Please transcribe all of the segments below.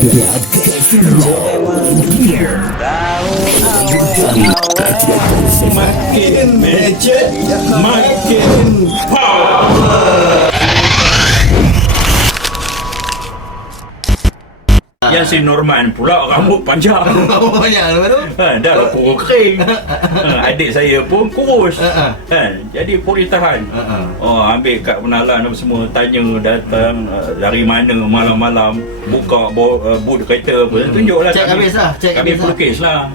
Makin macet, makin power. Yang si Norman pula rambut panjang. Rambut panjang lepas tu? Dah lah pukul kering. Adik saya pun kurus. Jadi boleh tahan. Ambil kad pengenalan apa semua, tanya datang dari mana malam-malam, buka boot kereta apa, tunjuklah Cek habis lah. Kami pelukis lah.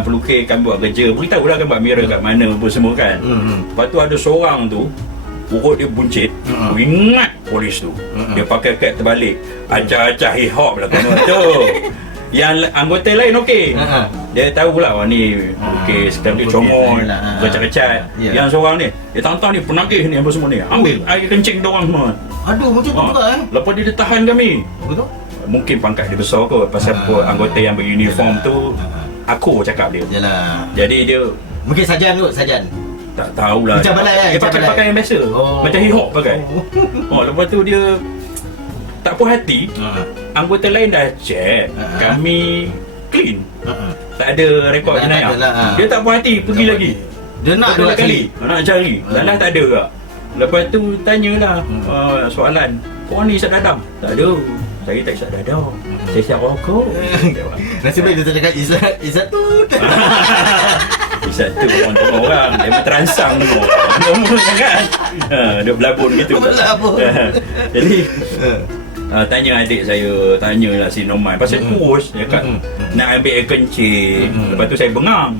Pelukis kami buat kerja, beritahu lah gambar merah kat mana apa semua kan. Lepas tu ada seorang tu urut dia buncit. Ingat polis tu. Dia pakai kad terbalik. Acah-acah hip hop lah kamu tu. Yang anggota lain okey. Dia tahu pula ni okey, sekarang dia comot, kecat-kecat. Yang seorang ni, dia tantang ni penagih ni apa semua ni. Ambil air kencing dia orang semua. Aduh, macam tu juga Lepas dia tahan kami. Betul? Mungkin pangkat dia besar kot. Pasal anggota yang beruniform tu aku cakap dia. Yalah. Jadi dia mungkin sajan kot, sajan. tak tahulah. Macam balai kan? Dia pakai pakaian biasa. Macam hip hop pakai. Lepas tu dia tak puas hati. Anggota lain dah check. Kami clean. Tak ada rekod jenayah. Dia tak puas hati, pergi lagi. Dia nak dua kali. Nak cari. Dalam tak ada tak. Lepas tu tanyalah soalan. Korang ni isap dadam? Tak ada. Saya tak isap dadam. Saya isap rokok. Nasib baik dia tak cakap Izzat tu. Izzat tu orang dia terangsang tu. Kan? Dia belabun gitu. Belabun. Jadi tanya adik saya, tanyalah si Norman pasal kurus. Dia kata nak ambil air kencing. Lepas tu saya bengang.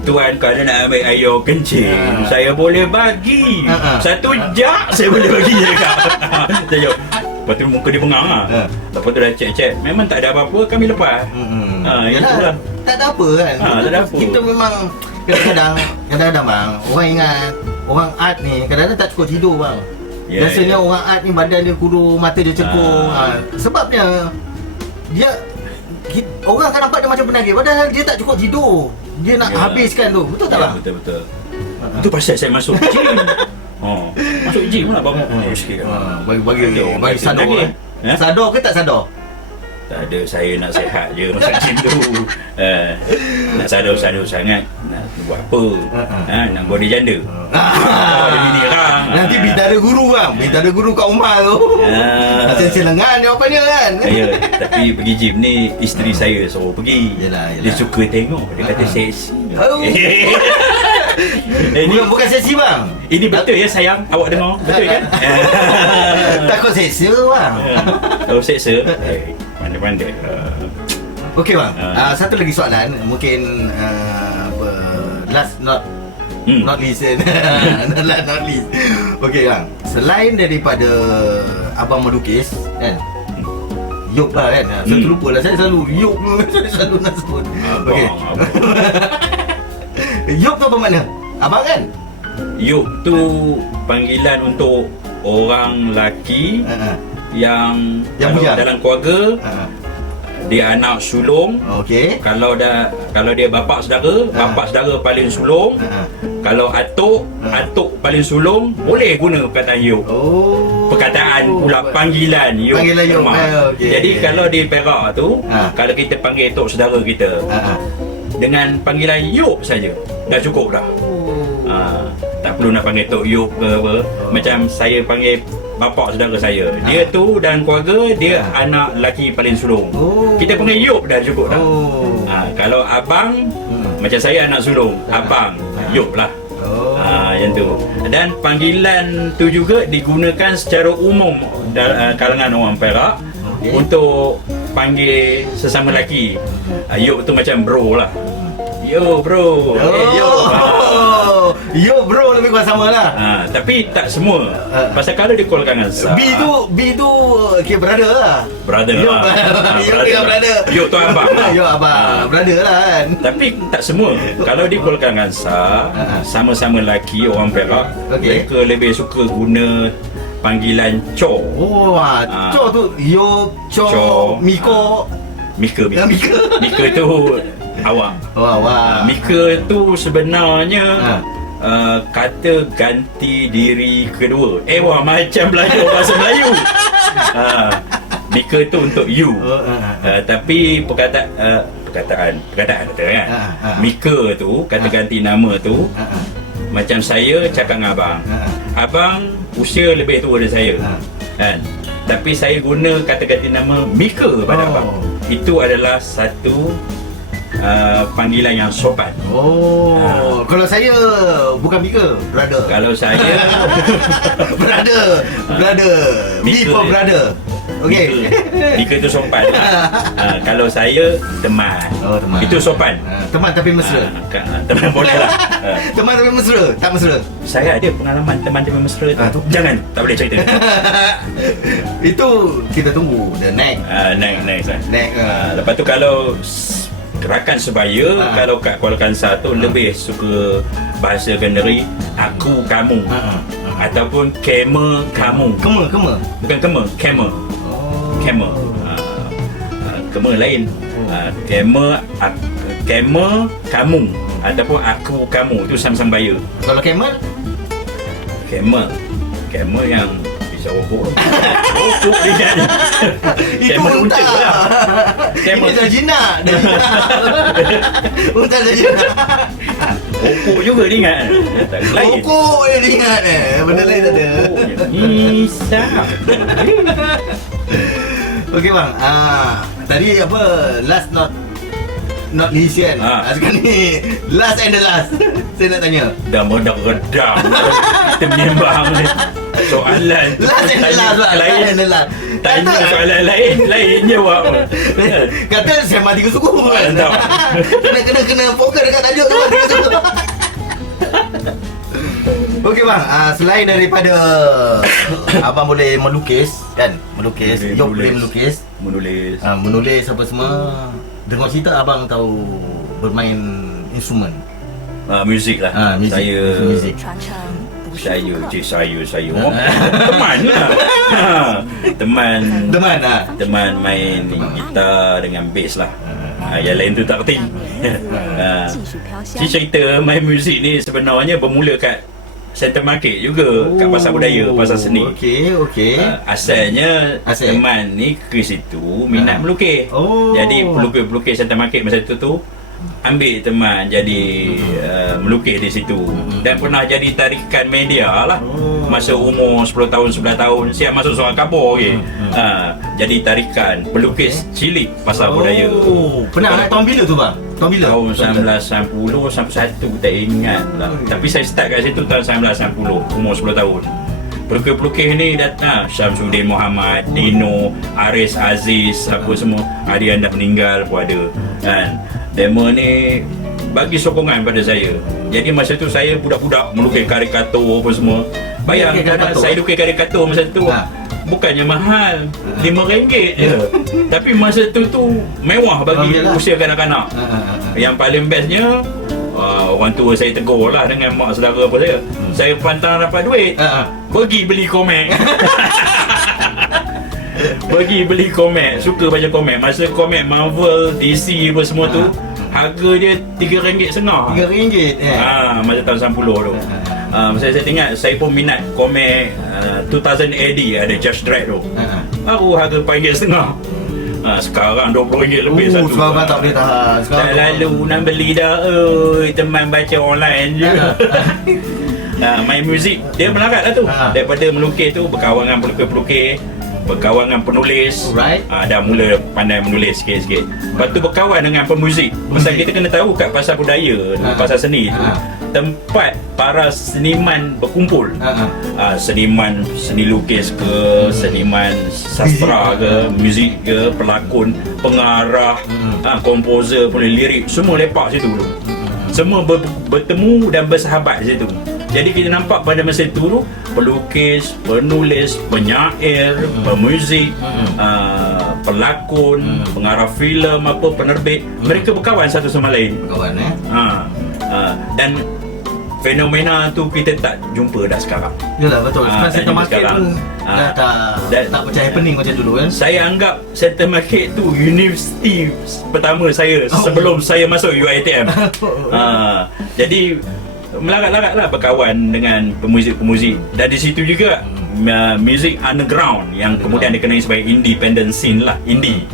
Tuan, kalau nak ambil air kencing, saya boleh bagi. 1 jak saya boleh bagi je kak. Saya jawab. Lepas tu muka dia bengang lah. Lepas tu dah cek-cek, memang tak ada apa-apa, kami lepas. Itulah. Tak ada apa kan. Tak ada apa. Kita memang kadang-kadang bang, orang ingat orang art ni kadang-kadang tak cukup tidur bang. Biasanya orang art ni badan dia kurus, mata dia cekung. Sebabnya dia orang akan nampak dia macam penagih, padahal dia tak cukup tidur. Dia nak habiskan tu. Betul tak bang? Betul-betul. Itu pasal saya masuk gym. Masuk gym lah bang. Sikit. Bagi sadar. Sadar ke tak sadar? Tak ada, saya nak sihat je masuk gym tu. Nak sadar-sadar sangat nak buat apa? Nak body janda. Jadi ni orang. Nanti bidara guru bang. Bidara guru kat rumah tu. Macam lengan jawapannya kan. Ya, tapi pergi gym ni isteri saya suruh pergi. Yelah. Dia suka tengok. Dia kata seksi. Bukan seksi bang. Ini betul ya sayang, awak dengar. Betul kan? Takut seksa bang. Kalau seksa pandai-pandai. Okey bang, satu lagi soalan. Mungkin last not least. Not least. Okey bang, selain daripada abang melukis kan, Yop lah kan. Saya terlupa lah, saya selalu Yop tu. Saya selalu nak sebut. Okey. Yop tu apa makna? Abang kan? Yop tu panggilan untuk orang lelaki yang dalam keluarga dia anak sulung. Okey. Kalau dia bapa saudara paling sulung. Kalau atuk paling sulung, boleh guna perkataan Yop. Perkataan pula panggilan Yop. Panggilan Yop. Okay. Jadi kalau di Perak tu, kalau kita panggil tok saudara kita, dengan panggilan Yop saja dah cukup dah. Tak perlu nak panggil tok Yop ke apa. Macam saya panggil bapa saudara saya, dia tu dan keluarga dia anak lelaki paling sulung. Kita panggil Yop dah cukup dah. Kalau abang, macam saya anak sulung, abang Yop lah. Yang tu. Dan panggilan tu juga digunakan secara umum kalangan orang Perak untuk panggil sesama lelaki. Yop tu macam bro lah. Yo bro. Yo bro lebih kurang sama lah. Tapi tak semua. Pasal kalau dia call dengan B tu okay, brother lah. Brother lah. Yo brother. Yo tu abang. Yo abang. Brother lah kan. Tapi tak semua. Kalau dia call dengan sama-sama lelaki orang Perak, mereka lebih suka guna panggilan Cho. Cho tu Yo, Cho, Miko. Mika tu awak. Awak. Mika tu sebenarnya kata ganti diri kedua. Wah macam belajar bahasa Melayu. Mika tu untuk you. Tapi perkataan kata kan. Mika tu kata ganti nama tu. Macam saya cakap dengan abang. Abang usia lebih tua dari saya. Kan? Tapi saya guna kata ganti nama Mika pada abang. Itu adalah satu panggilan yang sopan. Kalau saya bukan Mika, brother. Kalau saya brother. B for brother. Okey. Mika tu sopan. Kalau saya teman. Teman. Itu sopan. Teman tapi mesra. Teman boleh lah. Teman tapi mesra, tak mesra. Saya ada pengalaman teman tapi mesra tu. Jangan, tak boleh cerita. Itu kita tunggu the next. Next. Next. Lepas tu kalau rakan sebaya, kalau kat Kuala Kangsar tu lebih suka bahasa kendari aku kamu ataupun kema kamu. Kema. Bukan kema. Kema. Kema lain. Kema kamu ataupun aku kamu, itu sama-sama bahaya. Kalau Camel? Kema yang bisa rokok. Rokok dia kan. Itu unta. Ini dah jinak. Unta dah jinak. Rokok juga dia ingat. Rokok dia ingat benda lain tak ada. Hisap. Okey bang, tadi apa, last not least kan? Sekarang ni last and the last. Saya nak tanya. Dah meredam. Kita menyembang ni. Soalan Last and the last bang. Last and the last. Tanya soalan lain jawab. Kata saya mati ke suku kan? Kena fokus dekat tajuk tu. Mati ke suku. Okey bang, selain daripada abang boleh melukis kan? Melukis, Yok boleh melukis, menulis apa semua. Dengar cerita abang tahu bermain instrumen. Muzik lah. Muzik. Saya teman lah. Teman main gitar dengan bass lah. Yang lain tu tak penting. Cerita main muzik ni sebenarnya bermula kat Center Market juga, kat Pasar Budaya, Pasar Seni. Okey. Asalnya teman ni ke situ minat melukis. Jadi pelukis Center Market masa tu ambil teman jadi melukis di situ. Dan pernah jadi tarikan media lah. Masa umur 10 tahun, 11 tahun, siap masuk seorang kabur lagi. Jadi tarikan pelukis cilik Pasar Budaya. Pernah tahun bila tu bang? Tahun bila? Tahun 1990 sampai 1 tak ingat lah. Tapi saya start kat situ tahun 1990, umur 10 tahun. Pelukis-pelukis ni datang, Syamsuddin Muhammad, Dino, Aris Aziz, apa semua. Ada yang dah meninggal pun ada kan. Demo ni bagi sokongan pada saya. Jadi masa tu saya budak-budak melukis karikatur apa semua. Bayang saya lukis karikatur masa tu bukannya mahal, RM5 je. Tapi masa tu mewah bagi usia kanak-kanak. Yang paling bestnya orang tua saya tegur lah dengan mak saudara apa saya. Saya pantang dapat duit, pergi beli komik. Pergi beli komik, suka baca komik. Masa komik Marvel, DC apa semua tu harga dia RM3.5. RM3? Masa tahun 90 tu. Saya ingat saya pun minat komik 2000 AD, ada Judge Dredd tu. Baru harga RM4.5. Sekarang RM20 lebih satu. Sekarang tak boleh tahan. Tak lalu nak beli dah. Teman baca online je. Main muzik dia melarat lah tu. Daripada melukis tu berkawan dengan pelukis-pelukis, berkawan dengan penulis. Dah mula pandai menulis sikit-sikit. Lepas tu berkawan dengan pemuzik. Pasal kita kena tahu kat Pasar Budaya, Pasar Seni tu tempat para seniman berkumpul. Seniman seni lukis ke, seniman sastra ke, muzik ke, pelakon, pengarah, komposer, penulis lirik, semua lepak situ tu. Semua bertemu dan bersahabat di situ. Jadi kita nampak pada masa itu pelukis, penulis, penyair, pemuzik, pelakon, pengarah filem, penerbit, mereka berkawan satu sama lain. Berkawan dan fenomena tu kita tak jumpa dah sekarang. Yalah betul. Sekarang Center Market pun dah tak macam happening macam dulu kan. Saya anggap Center Market tu universiti pertama saya sebelum saya masuk UiTM. Jadi melarat-larat lah berkawan dengan pemuzik-pemuzik. Dan di situ juga music underground yang kemudian dikenali sebagai independent scene lah, indie.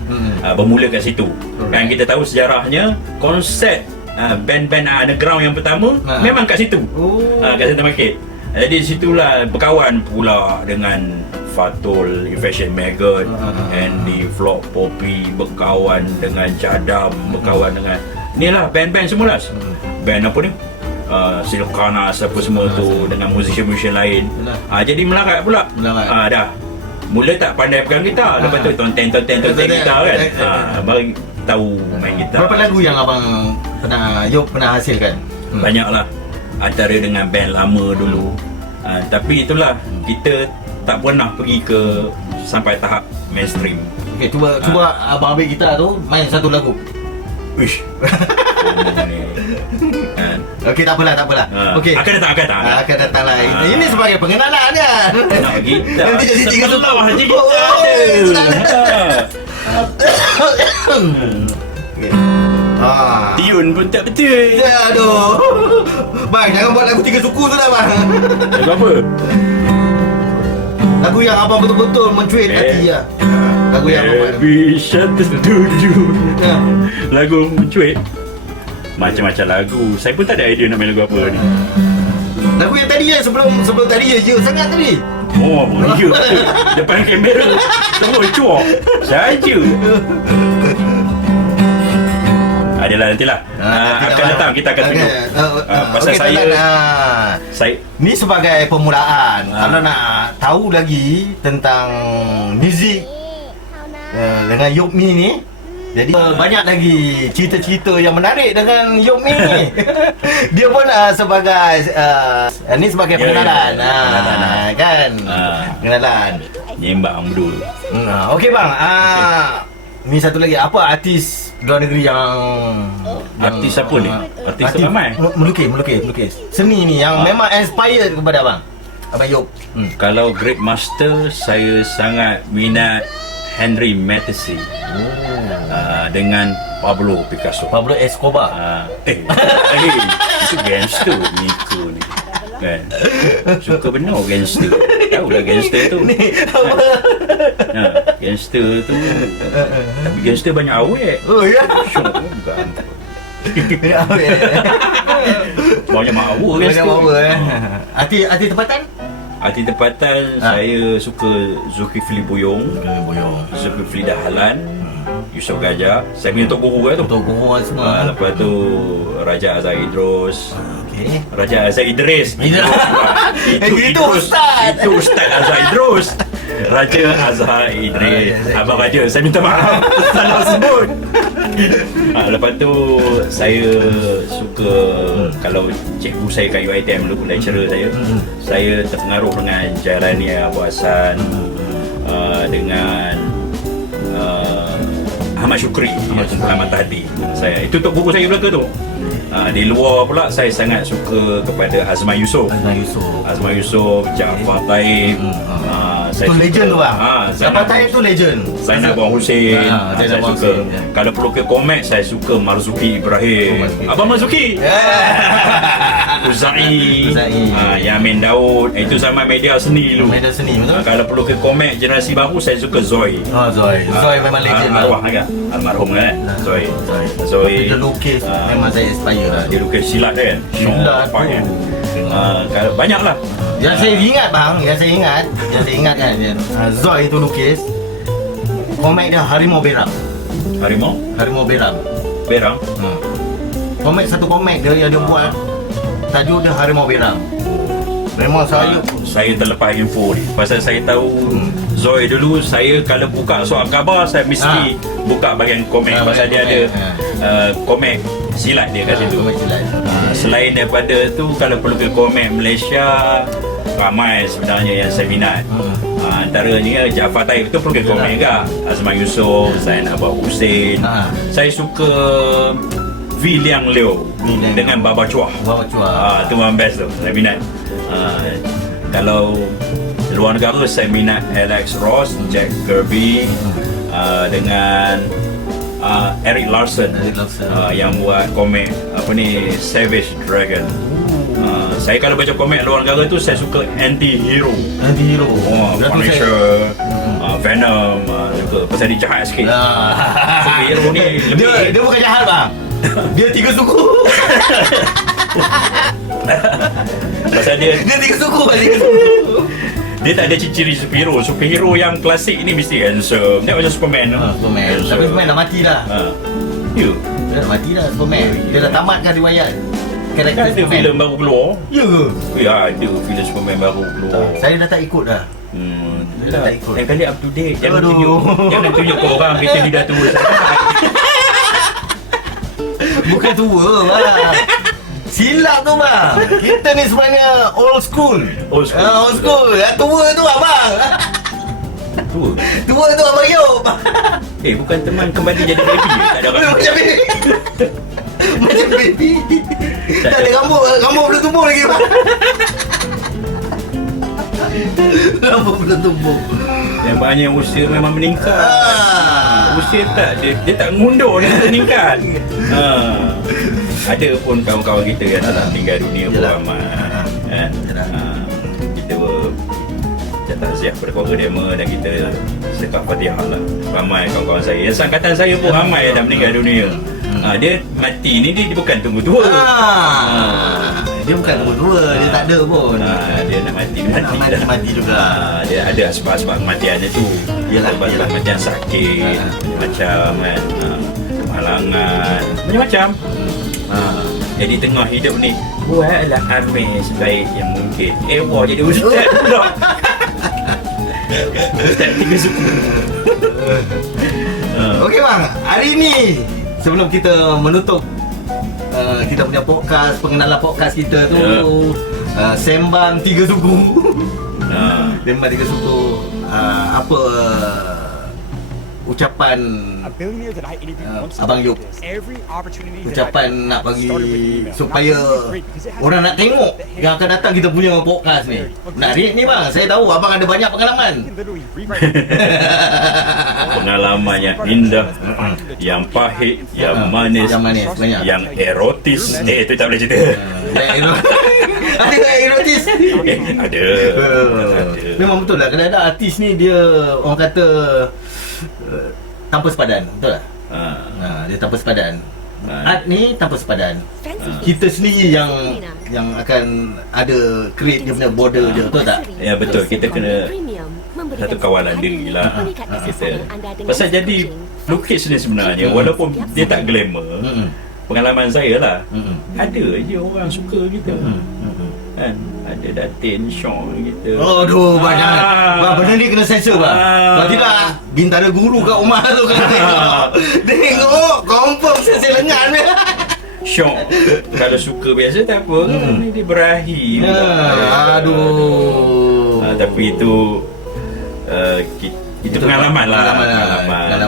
Bermula kat situ. Dan kita tahu sejarahnya konsep band-band underground yang pertama memang kat situ. Kat Center Market. Jadi situlah berkawan pula dengan Fatul, Infection Maggot, Andy, Flock, Poppy, berkawan dengan Jadam, berkawan dengan inilah band-band semua lah. Band apa ni? Silkanas apa semua tu dengan musician-musician lain. Jadi melarat pula. Dah. Mula tak pandai pegang gitar, lepas tu tonten gitar kan. Baru tahu main gitar. Berapa lagu yang abang pernah hasilkan? Banyak lah. Antara dengan band lama dulu. Tapi itulah, kita tak pernah pergi ke sampai tahap mainstream. Okay, cuba abang ambil gitar tu, main satu lagu. Wish. Okey, tak apalah. Okey. Akan datang lah. Ini sebagai pengenalan kan. Nak gitar. Nanti jadi tiga sebelah je gitar. Tiun pun tak betul. Aduh. Bang, jangan buat lagu 3 suku tu dah bang. Lagu apa? Lagu yang abang betul-betul mencuit hati ya. Lagu yang abang buat. Bisa tertuju. Lagu mencuit. Macam-macam lagu. Saya pun tak ada idea nak main lagu apa ni. Lagu yang tadi ya, sebelum tadi ya sangat tadi. Oh, ya. Depan kamera. Terus cuak. Saja. Adalah nantilah. Akan datang, kita akan tunjuk. Pasal saya ni sebagai permulaan. Kalau nak tahu lagi tentang muzik dengan Yopmi ni, jadi banyak lagi cerita-cerita yang menarik dengan Yopmi ni. Dia pun sebagai ni sebagai pengenalan. Kan? Pengenalan. Nyembang dulu. Okey bang. Ni satu lagi, apa artis luar negeri yang artis apa ni? Artis ramai. Melukis. Seni ni yang memang inspired kepada abang Yop. Kalau Great Master, saya sangat minat Henry Matisse. Dengan Pablo Picasso. Pablo Escobar. Itu gangster Nico ni. Kan? Suka benar gangster. Tahu lah gangster tu. Gangster tu. Tapi gangster banyak awet. Oh ya. Syok bukan. Banyak mawa gangster. Arti tempatan? Arti tempatan saya suka Zulkifli Boyong, Zulkifli Dahalan, Yusof Gajah. Saya punya Tok Guru tu. Tok Guru semua. Lepas tu Raja Azhar Idrus. Okey. Raja Azhar Idris. Itu ustaz. Itu Ustaz Azhar Idrus. Raja Azhar Idris. Abang Raja, saya minta maaf salah sebut. Lepas tu saya suka, kalau cikgu saya kat UiTM dulu, lecturer saya terpengaruh dengan Jailani Abu Hassan, dengan Ahmad Syukri, Ahmad Tahdi. Itu Tok Guru saya belaka tu. Di luar pula saya sangat suka kepada Azman Yusof, Jaafar Taib. Itu legend tu bang. Jaafar Taib tu legend. Zainab Abang Hussein. Saya suka. Kalau perlu ke komik, saya suka Marzuki Ibrahim. Abang Marzuki. Uzai. Yamin Daud. Itu zaman media seni dulu. Media seni betul. Kalau perlu ke komik generasi baru, saya suka Zoy. Zoy memang legend. Arwah agak almarhum kan. Zoy. Dia lukis memang saya inspire. Dia lukis silat kan. Silat kan. Kalau banyak lah. Yang saya ingat bang, yang saya ingat kan, Zoy itu lukis komik dia Harimau Berang. Harimau Berang. Komik, satu komik dia yang dia buat, tajuk dia Harimau Berang. Memang saya terlepas info ni. Pasal saya tahu Zoy dulu, saya kalau buka soal khabar, saya mesti buka bahagian komik. Pasal dia ada komik silat dia kat situ. Selain daripada tu, kalau perlu ke komik Malaysia, ramai sebenarnya yang saya minat. Antaranya Jaafar Taib itu perlu ke komik juga. Azman Yusof, Zainab Abang Hussein. Saya suka V Liang Leo dengan Baba Chua. Itu memang best tu, saya minat. Kalau luar negara, saya minat Alex Ross, Jack Kirby, dengan Eric Larson, yang buat komik apa ni, Savage Dragon. Saya kalau baca komik luar negara tu, saya suka anti-hero. Anti-hero. Punisher, Venom, suka. Pasal dia jahat sikit. Superhero ni lebih. Dia bukan jahat bang. Dia 3 suku. Pasal dia 3 suku bang, 3 suku. Dia tak ada ciri-ciri superhero. Superhero yang klasik ni mesti handsome. Dia macam Superman. Superman. Tapi Superman dah mati dah. Ya. Dia dah mati dah Superman. Dia dah tamatkan riwayat karakter Ada Superman. filem baru keluar. Ya ke? Ya, ada filem Superman baru keluar. Saya dah tak ikut dah. Dia tak ikut. Yang kali up to date. Aduh. Jangan tunjuk ke orang kita ni dah tua. Bukan tua bang. Silap tu bang. Kita ni sebenarnya old school. Old school. Old school. Yang tua tu abang. Tua. Tua tu abang Yop. Bukan teman kembali jadi baby je. Tak ada orang. Macam baby. Macam baby. Tak ada rambut. Rambut belum tumbuh lagi bang. Rambut belum tumbuh. Yang banyak usia memang meningkat. Usia tak, dia tak mundur, dia meningkat. Ada pun kawan-kawan kita yang tak tinggal dunia pun ramai. Kita takziah kepada keluarga dema dan kita sedekah Fatihah lah. Ramai kawan-kawan saya. Yang seangkatan saya pun ramai yang dah meninggal dunia. Dia mati ni dia bukan tunggu tua. Dia bukan tunggu tua, dia tak ada pun. Dia nak mati, mati juga. Dia ada sebab-sebab kematiannya tu. Yelah. Macam sakit, macam kan, halangan, macam-macam. Jadi tengah hidup ni, buatlah amal sebaik yang mungkin. Wah jadi ustaz pula. Ustaz 3 suku. Okey bang, hari ni sebelum kita menutup kita punya podcast, pengenalan podcast kita tu, Sembang 3 suku. Sembang 3 suku. Apa ucapan Abang Yop, ucapan nak bagi supaya orang nak tengok yang akan datang kita punya podcast ni. Nak read ni bang, saya tahu abang ada banyak pengalaman. Pengalaman yang indah, yang pahit, yang manis, banyak. yang erotis. Itu tak boleh cerita. Ada erotis? Ada. Memang betul lah, kadang-kadang artis ni dia orang kata tanpa sepadan, betul tak? Dia tanpa sepadan. Art ni tanpa sepadan. Kita sendiri yang akan ada create dia punya border je, betul tak? Ya betul, kita kena satu kawalan diri lah kita. Pasal jadi lukis ni sebenarnya, walaupun dia tak glamour, pengalaman saya lah, ada je orang suka kita. Kan? Ada Datin, Sean gitu. Aduh, banyak. Benda ni kena sensor bang. Kalau tidak, bintara guru kat rumah tu kan tengok, confirm sensor lengan. Syok. Kalau suka biasa tak apa kan. Dia berahi. Aduh. Tapi itu itu pengalaman lah.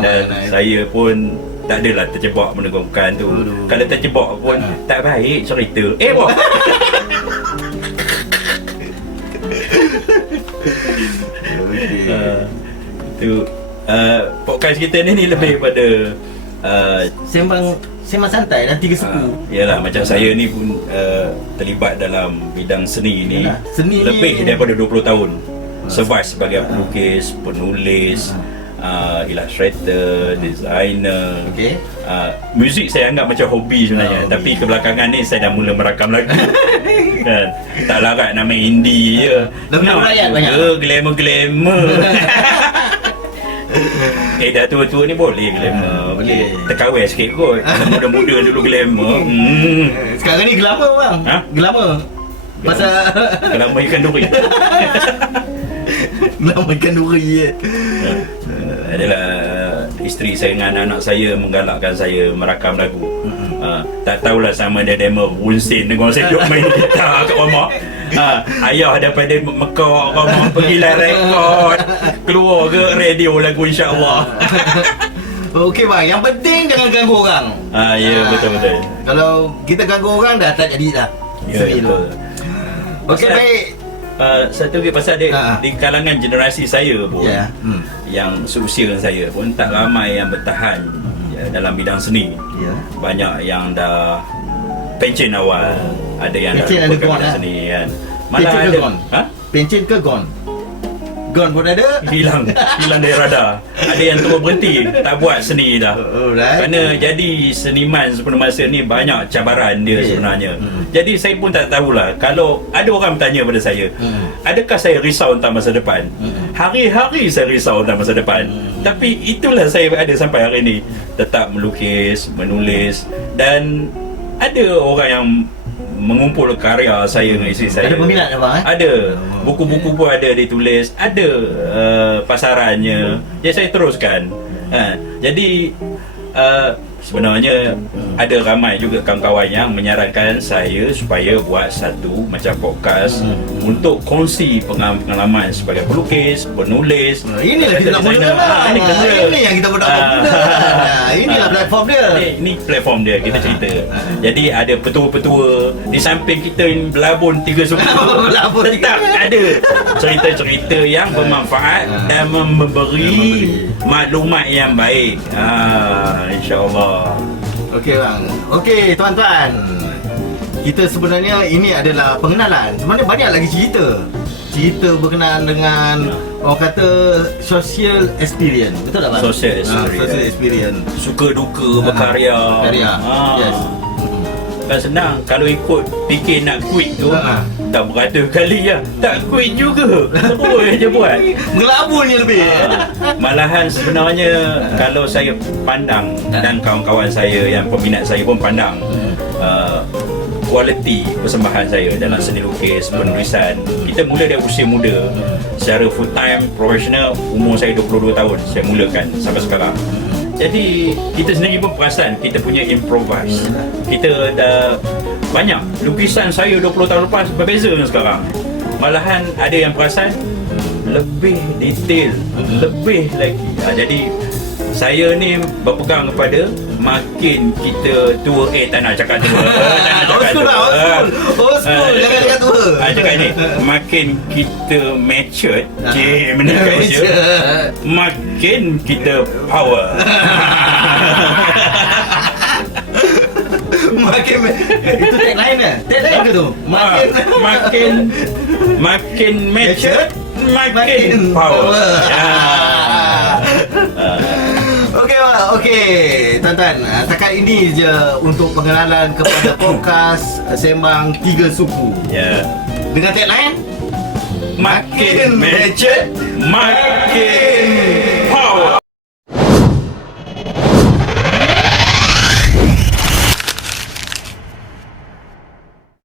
Dan saya pun tak adalah terjebak menegangkan tu. Kalau terjebak pun tak baik cerita. Wah. Itu podcast kita ni lebih pada sembang santai dan 3 suku. Yalah, macam saya ni pun terlibat dalam bidang seni ni Seni lebih daripada 20 tahun. Survive sebagai pelukis, penulis, illustrator, designer. Muzik saya anggap macam hobi sebenarnya, tapi kebelakangan ni saya dah mula merakam lagu. Kan? Tak larat nama indie je. Lagu rakyat banyak. Glamour. Dah tua-tua ni boleh glamour. Boleh terkawal sikit kot. Muda-muda dulu glamour. Sekarang ni glamour bang. Glamour. Pasal glamour ikan duri. Glamour ikan duri. Adalah isteri saya dengan anak-anak saya menggalakkan saya merakam lagu. Tak tahulah sama dia demo Wunsin dengan saya duduk main gitar kat rumah. Ayah daripada Mekah rumah pergilah rekod, keluar ke radio lagu insya-Allah. Okey bang, yang penting jangan ganggu orang. Ya betul-betul. Kalau kita ganggu orang dah tak jadi dah. Ya betul. Okey baik. Satu lagi pasal di kalangan generasi saya pun, yang seusia dengan saya pun tak ramai yang bertahan dalam bidang seni. Banyak yang dah pencen awal, Ada yang pencen dah ada lupakan gone pada lah. seni kan. Pencen ke ada gone? ha? Pencen ke gone? Gone pun ada. Hilang dari radar. Ada yang terus berhenti, tak buat seni dah. Alright. Kerana jadi seniman sebelum masa ni banyak cabaran dia sebenarnya. Jadi saya pun tak tahulah. Kalau ada orang bertanya pada saya, adakah saya risau tentang masa depan? Hari-hari saya risau tentang masa depan. Tapi itulah saya ada sampai hari ni. Tetap melukis, menulis, dan ada orang yang mengumpul karya saya dengan isteri saya. Ada peminat ke bang? Ada. Buku-buku pun ada ditulis. Ada pasarannya. Jadi saya teruskan. Jadi sebenarnya ada ramai juga kawan-kawan yang menyarankan saya supaya buat satu macam podcast untuk kongsi pengalaman sebagai pelukis, penulis. Inilah kita nak mulakan lah. Ini yang kita nak mulakan. Inilah platform dia. Ini platform dia, kita cerita. Jadi ada petua-petua di samping kita yang berlabun 3 suku. Tetap ada cerita-cerita yang bermanfaat dan memberi maklumat yang baik. InsyaAllah. Okey bang. Okey tuan-tuan. Kita sebenarnya ini adalah pengenalan. Sebenarnya banyak lagi cerita berkenaan dengan orang kata social experience. Betul tak bang? Social experience. Social experience. Suka duka berkarya. Yes. Kan senang. Kalau ikut fikir nak quit tu, tak beratus kali lah. Tak quit juga. Terus je buat. Melaburnya lebih. Malahan sebenarnya kalau saya pandang dan kawan-kawan saya yang peminat saya pun pandang kualiti persembahan saya dalam seni lukis, penulisan. Kita mula dari usia muda. Secara full time, profesional, umur saya 22 tahun saya mulakan sampai sekarang. Jadi kita sendiri pun perasan kita punya improvise. Kita dah banyak lukisan saya 20 tahun lepas berbeza dengan sekarang. Malahan ada yang perasan lebih detail, lebih lagi. Jadi saya ni berpegang kepada makin kita tua, tak nak cakap tua. Old school, jangan cakap tua. Cakap ni, makin kita matured, menikah usia, makin kita power. Makin itu tagline ke? Tagline ke tu? Makin matured, makin power. Okey, tuan-tuan, setakat ini je untuk pengenalan kepada podcast Sembang Tiga Suku. Ya. Dengan tagline Makin matured, makin